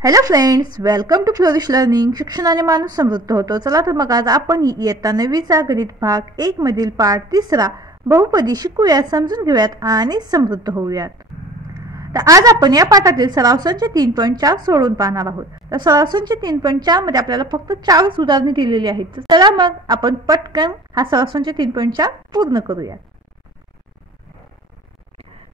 Hello friends, welcome to flourish learning. शिक्षणाने माणूस समृद्ध होतो. चला तर मग आज आपण इयत्ता 9वीचा गणित भाग 1 मधील पाठ 3 बहुपदी शिकूयात, समजून घेऊयात आणि समृद्ध होऊयात. तर आज आपण या पाठातील सराव संच 3.4 सोडून पाहणार आहोत. तर सराव संच 3.4 मध्ये आपल्याला फक्त 4 उदाहरणे दिलेली आहेत. तर चला मग आपण पटकन हा सराव संच 3.4 पूर्ण करूयात.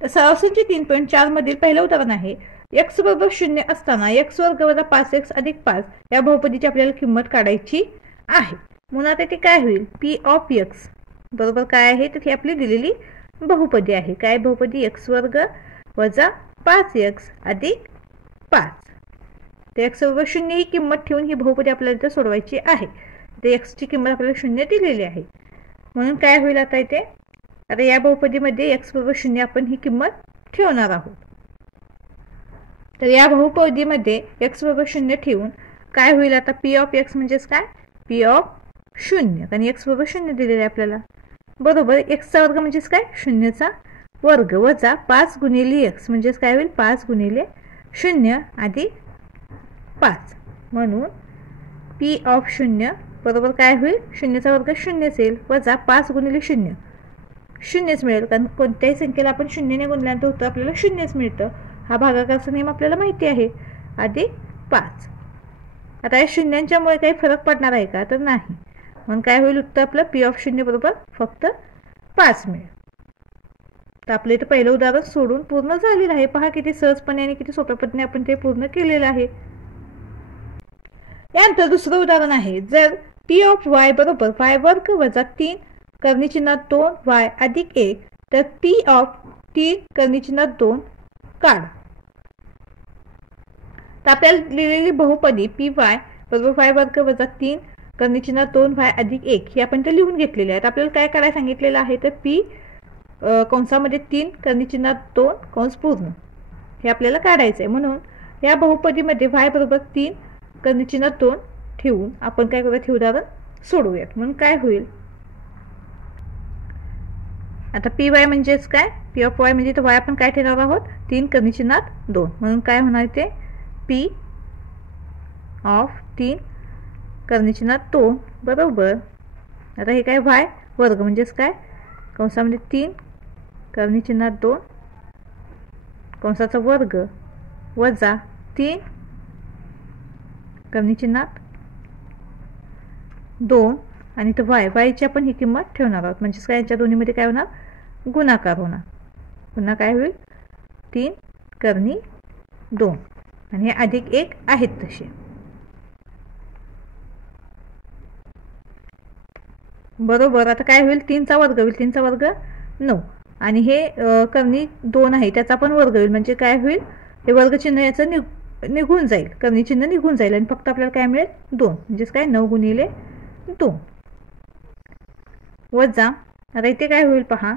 तर सराव संच 3.4 मधील पहिलं उदाहरण आहे, x बरोबर 0 असताना x वर्ग वजा 5x अधिक 5 या बहुपदीची आपल्याला किंमत काढायची आहे. म्हणून आता ते काय होईल, p ऑफ x बरोबर काय आहे, तर ही आपली दिलेली बहुपदी आहे. काय बहुपदी, x वर्ग वजा 5x अधिक 5. तर x बरोबर 0 ही किंमत ठेवून ही बहुपदी आपल्याला इथे सोडवायची आहे. तर x ची किंमत आपल्याला 0 दिलेली आहे. म्हणून काय होईल आता इथे, आता या बहुपदीमध्ये x बरोबर 0 आपण ही किंमत ठेवणार आहोत. तर या बहुपदीमध्ये x बरोबर 0 ठेवून काय होईल, आता p ऑफ x म्हणजेच काय, p ऑफ 0. कारण x बरोबर 0 दिलेले आहे आपल्याला. बरोबर x चा वर्ग म्हणजेच काय, 0 चा वर्ग वजा 5 गुणिले x म्हणजेच काय होईल, 5 गुणिले 0 अधिक 5. म्हणून p ऑफ 0 बरोबर काय होईल, 0 चा वर्ग 0 येईल वजा 5 गुणिले 0 0च मिळेल. कारण कोणत्याही संख्येला आपण 0 ने गुणल्यानंतर उत्तर आपल्याला 0च मिळतं. हा भागाकारचा नियम आपल्याला माहिती आहे. अधिक 5. आता या शून्यांच्यामुळे काही फरक पडणार आहे का, तर नाही. म्हणून काय होईल, उत्तर आपलं p ऑफ 0 बरोबर फक्त 5 मिळेल. तर आपलं इथं पहिलं उदाहरण सोडून पूर्ण झालेलं आहे. पहा किती सहजपणे आणि किती सोप्या पद्धतीने आपण ते पूर्ण केलेलं आहे. यानंतर दुसरं उदाहरण आहे, जर p ऑफ y बरोबर y वर्ग वजा 3 करणी चिन्हात 2y अधिक 1 तर p ऑफ 3 करणी चिन्हात 2 काढ. तर आपल्याला लिहिलेली बहुपदी py बरोबर y वर्ग वजा 3 करणी चिन्हात 2y अधिक 1 ही आपण ते लिहून घेतलेली आहे. आपल्याला काय करायला सांगितलेलं आहे, तर p कंसामध्ये 3 करणी चिन्हात 2 कंस पूर्ण हे आपल्याला काढायचं आहे. म्हणून या बहुपदीमध्ये y बरोबर 3 करणी चिन्हात 2 ठेवून आपण काय करूयात, हे उदाहरण सोडवूयात. म्हणून काय होईल, आता py म्हणजेच काय, p ऑफ y म्हणजे y आपण काय ठेवणार आहोत, 3 करणी चिन्हात 2. म्हणून काय होणार, ते p ऑफ 3 करणी चिन्हात 2 बरोबर, आता हे काय y वर्ग म्हणजेच काय, कंसामध्ये 3 करणी चिन्हात 2 कंसाचा वर्ग वजा 3 करणी चिन्हात 2 आणि तर y ची आपण ही किंमत ठेवणार आहोत. म्हणजेच काय, यांच्या दोन्हीमध्ये काय होणार, गुणाकार होणार. पुन्हा काय होईल, 3 करणी 2 आणि हे अधिक 1 आहेत तसे. बरोबर, आता काय होईल, 3 चा वर्ग होईल, 3 चा वर्ग 9 आणि हे करणी 2 आहे त्याचा पण वर्ग होईल. म्हणजे काय होईल, हे वर्ग चिन्ह याचं निघून जाईल, करणी चिन्ह निघून जाईल आणि फक्त आपल्याला काय मिळेल, 2. म्हणजेच काय, 9 गुणिले 2 वजा, आता इथे काय होईल पहा,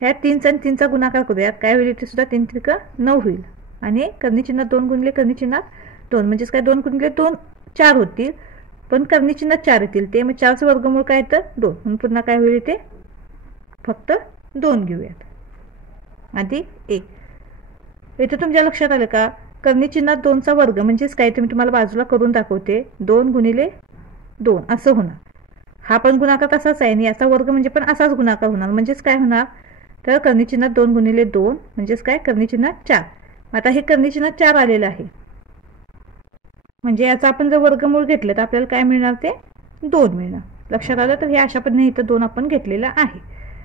ह्या 3चा आणि 3चा गुणाकार करूयात. काय होईल, इथे सुद्धा 3 त्रिक 9 होईल आणि करणी चिन्हात 2 गुणिले करणी चिन्हात 2 म्हणजेच काय, 2 गुणिले 2 4 होतील, पण करणी चिन्हात 4 येतील. ते मग 4चं वर्गमूळ काय येतं, 2. म्हणून पुन्हा काय होईल, इथे फक्त 2 घेऊयात अधिक 1. इथे तुमच्या लक्षात आलं का, करणी चिन्हात 2चा वर्ग म्हणजेच काय, ते मी तुम्हाला बाजूला करून दाखवते, 2 गुणिले 2 असं होणार. हा पण गुणाकार तसाच आहे आणि याचा वर्ग म्हणजे पण असाच गुणाकार होणार. म्हणजेच काय होणार, तर करणी चिन्हात 2 गुणिले 2 म्हणजेच काय, करणी चिन्हात 4. आता हे करणी चिन्हात 4 आलेलं आहे, म्हणजे याचा आपण जर वर्गमूळ घेतलं तर आपल्याला काय मिळणार, ते 2 मिळणार. लक्षात आलं, तर हे अशा पद्धतीने इथं 2 आपण घेतलेला आहे.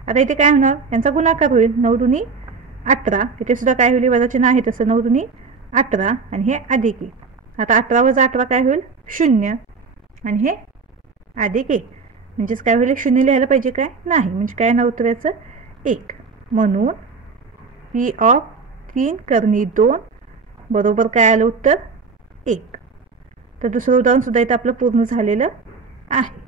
आता इथे काय होणार, यांचा गुणाकार होईल, 9 दुनी 18. इथे सुद्धा काय होईल, वजा चिन्ह आहे तसं, 9 दुनी 18 आणि हे अधिक 1. आता 18 वजा 18 काय होईल, 0 आणि हे अधिक 1. म्हणजेच काय होईल, 0 लिहायला पाहिजे काय, नाही. म्हणजे काय ना, उत्तर याचं 1. म्हणून p ऑफ 3 करणी 2 बरोबर काय आलं, उत्तर 1. तर दुसरं उदाहरण सुद्धा इथं आपलं पूर्ण झालेलं आहे.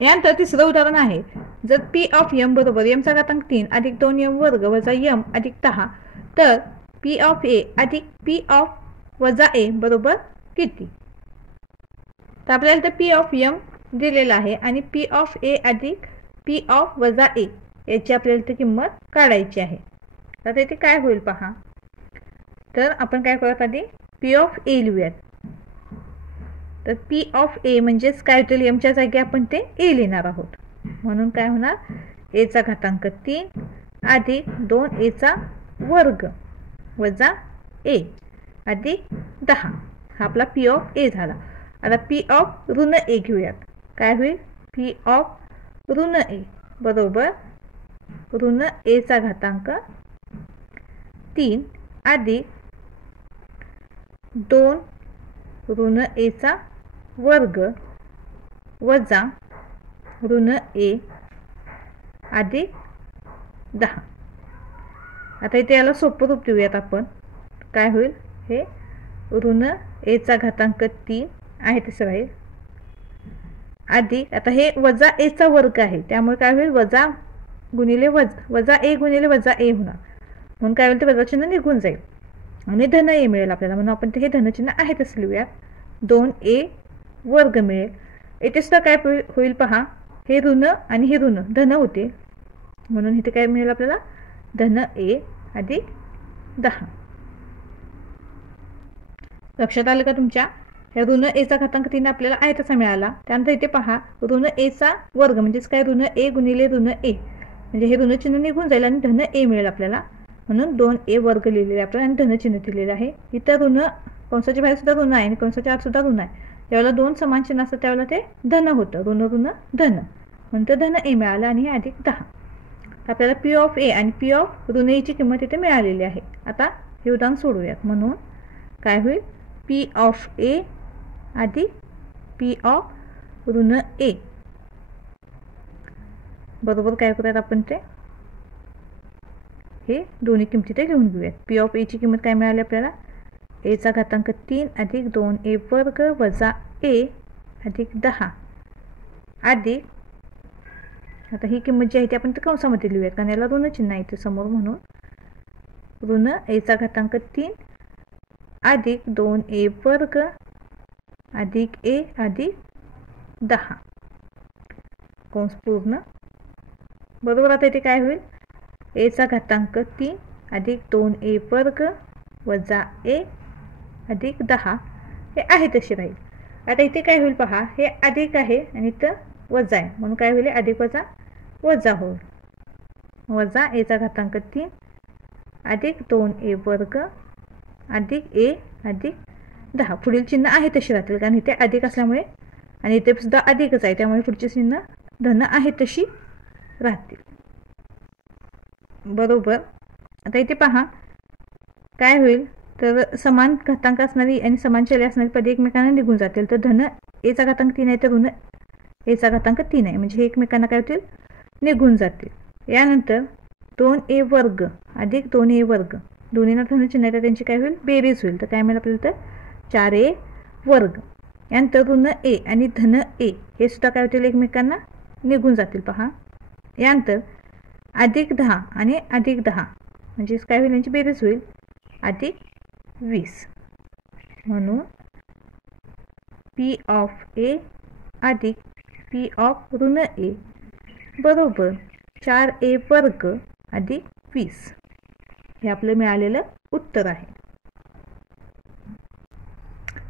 यानंतर तिसरं उदाहरण आहे, जर p ऑफ m बरोबर m चा घातांक 3 अधिक 2m वर्ग वजा m अधिक 10 तर p ऑफ a अधिक p ऑफ वजा a बरोबर किती. तर आपल्याला तर p ऑफ m दिलेला आहे आणि p ऑफ a अधिक p ऑफ वजा a याची आपल्याला इथे किंमत काढायची आहे. तर इथे काय होईल पहा, तर आपण काय करूयात आधी पी ऑफ ए लिहूयात. तर पी ऑफ ए म्हणजेच काय होतील एमच्या जागी आपण ते ए लिहिणार आहोत. म्हणून काय होणार एचा घातांक 3 अधिक 2a वर्ग वजा ए अधिक 10 हा आपला पी ऑफ ए झाला. आता पी ऑफ ऋण ए घेऊयात. काय होईल पी ऑफ ऋण ए बरोबर ऋण एचा घातांक 3 अधिक 2 ऋण एचा वर्ग वजा ऋण ए अधिक 10. आता इथे याला सोपं रूप देऊयात आपण. काय होईल हे ऋण एचा घातांक 3 आहे तसं राहील अधिक आता हे वजा एचा वर्ग आहे त्यामुळे काय होईल वजा गुणिले वजा ए गुणिले वजा ए होणार. म्हणून काय होईल ते वजा चिन्ह निघून जाईल आणि धन ए मिळेल आपल्याला. म्हणून आपण ते हे धनचिन्ह आहे तसं लिहूया. 2a वर्ग मिळेल. इथे सुद्धा काय होईल पहा हे ऋण आणि हे ऋण धन होते म्हणून इथे काय मिळेल आपल्याला धन ए अधिक 10. लक्षात आलं का तुमच्या या ऋण एचा घातांक 3 आपल्याला आहे तसा मिळाला. त्यानंतर इथे पहा ऋण एचा वर्ग म्हणजेच काय ऋण ए गुणिले ऋण ए म्हणजे हे ऋण चिन्ह निघून जाईल आणि धन ए मिळेल आपल्याला. म्हणून 2a वर्ग लिहिलेले आपल्याला आणि धन चिन्ह दिलेलं आहे. इथं ऋण कंसाच्या बाहेर सुद्धा ऋण आहे आणि कंसाच्या आत सुद्धा ऋण आहे. त्यावेळेला 2 समान चिन्ह असतं त्यावेळेला ते धन होतं ऋण ऋण धन म्हणून ते धन ए मिळालं आणि हे अधिक 10. आपल्याला पी ऑफ ए आणि पी ऑफ ऋण एची किंमत इथे मिळालेली आहे. आता हे उदाहरण सोडूयात. म्हणून काय होईल पी ऑफ ए अधिक पी ऑफ ऋण ए बरोबर काय करूयात आपण ते हे दोन्ही किमती ते घेऊन घेऊयात. पी ऑफ एची किंमत काय मिळाली आपल्याला एचा घातांक 3 अधिक 2a वर्ग वजा ए अधिक 10 अधिक आता ही किंमत जी आहे ती आपण ते कंसामध्ये लिहूयात कारण याला ऋण चिन्ह आहे ते समोर. म्हणून ऋण एचा घातांक 3 अधिक 2a वर्ग अधिक ए अधिक 10 कंस पूर्ण बरोबर. आता इथे काय होईल एचा घातांक 3 अधिक 2a वर्ग वजा ए अधिक 10 हे आहे तशी राहील. आता इथे काय होईल पहा हे अधिक आहे आणि इथं वजा आहे म्हणून काय होईल अधिक वजा वजा होईल. वजा एचा घातांक 3 अधिक 2a वर्ग अधिक ए अधिक 10 पुढील चिन्ह आहे तशी राहतील कारण इथे अधिक असल्यामुळे आणि इथे सुद्धा अधिकच आहे त्यामुळे पुढचे चिन्ह धन आहे तशी राहतील बरोबर. आता इथे पहा काय होईल तर समान घातांक असणारी आणि समान चले असणारी पदे एकमेकांना निघून जातील. तर धन एचा घातांक 3 आहे तर ऋण एचा घातांक 3 आहे म्हणजे हे एकमेकांना काय होतील निघून जातील. यानंतर 2a वर्ग अधिक 2a वर्ग दोन्हींना धन चिन्ह आहे तर त्यांची काय होईल बेरीज होईल. तर काय मिळेल आपल्याला तर 4a वर्ग. यानंतर ऋण ए आणि धन ए हे सुद्धा काय होतील एकमेकांना निघून जातील पहा. यानंतर अधिक 10 आणि अधिक 10 म्हणजेच काय होईल यांची बेरीज होईल अधिक 20. म्हणून पी ऑफ ए अधिक पी ऑफ ऋण ए बरोबर 4a वर्ग अधिक 20 हे आपलं मिळालेलं उत्तर आहे.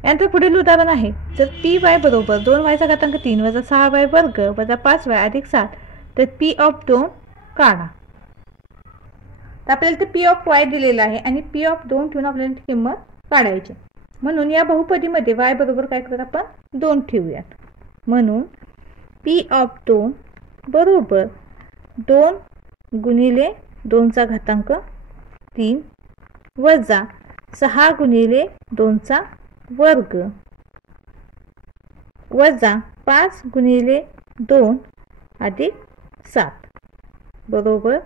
यानंतर पुढील उदाहरण आहे जर पी वाय बरोबर 2y घातांक 3 वजा 6y वर्ग वजा 5y अधिक 7 तर पी ऑफ 2 काढा. तर आपल्याला ते पी ऑफ वाय दिलेलं आहे आणि पी ऑफ 2 ठेवून आपल्याला ती किंमत काढायची. म्हणून या बहुपदीमध्ये y बरोबर काय करत आपण 2 ठेवूयात. म्हणून पी ऑफ 2 बरोबर 2 गुणिले 2चा घातांक 3 वजा 6 गुणिले 2चा वर्ग वजा 5 गुणिले 2 अधिक 7 बरोबर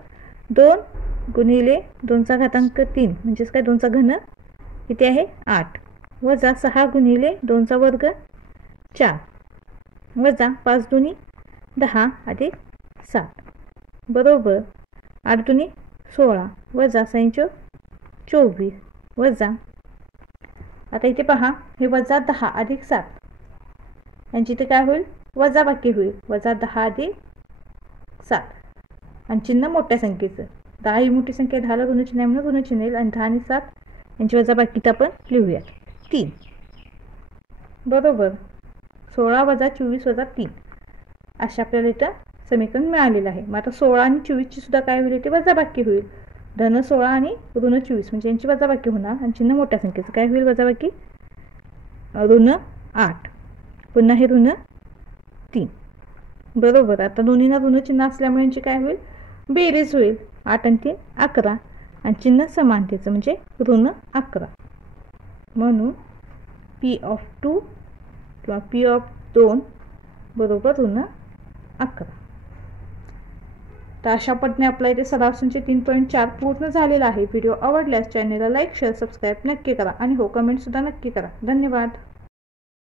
2 गुणिले 2चा घातांक 3 म्हणजेच काय 2चा घन किती आहे 8 वजा 6 गुणिले 2चा वर्ग 4 वजा 5 दुनी 10 अधिक 7 बरोबर 8 दुनी 16 वजा 6 24 वजा आता इथे पहा हे वजा 10 अधिक 7 यांची इथे काय होईल वजा बाकी होईल वजा 10 अधिक 7 आणि चिन्ह मोठ्या संख्येचं 10 ही मोठी संख्या 10ला ऋण चिन्ह म्हणून ऋण चिन्ह येईल आणि 10 आणि 7 यांची वजाबाकी तर आपण लिहूया 3 बरोबर 16 वजा 24 वजा 3 अशा आपल्याला इथं समीकरण मिळालेलं आहे. मग आता 16 आणि 24ची सुद्धा काय होईल ते वजाबाकी होईल. धन 16 आणि ऋण 24 म्हणजे यांची वजाबाकी होणार आणि चिन्ह मोठ्या संख्येचं काय होईल वजाबाकी ऋण 8 पुन्हा हे ऋण 3 बरोबर. आता दोन्हीना ऋण चिन्ह असल्यामुळे यांची काय होईल बेरीज होईल. 8 आणि 3 11 आणि चिन्ह समानतेचं म्हणजे ऋण 11 म्हणून P2 किंवा P2 बरोबर ऋण 11. तर अशा पद्धतीने आपला इथे सराव संच 3.4 पूर्ण झालेला आहे. व्हिडिओ आवडल्यास चॅनलला लाईक शेअर सबस्क्राईब नक्की करा आणि हो कमेंट सुद्धा नक्की करा. धन्यवाद.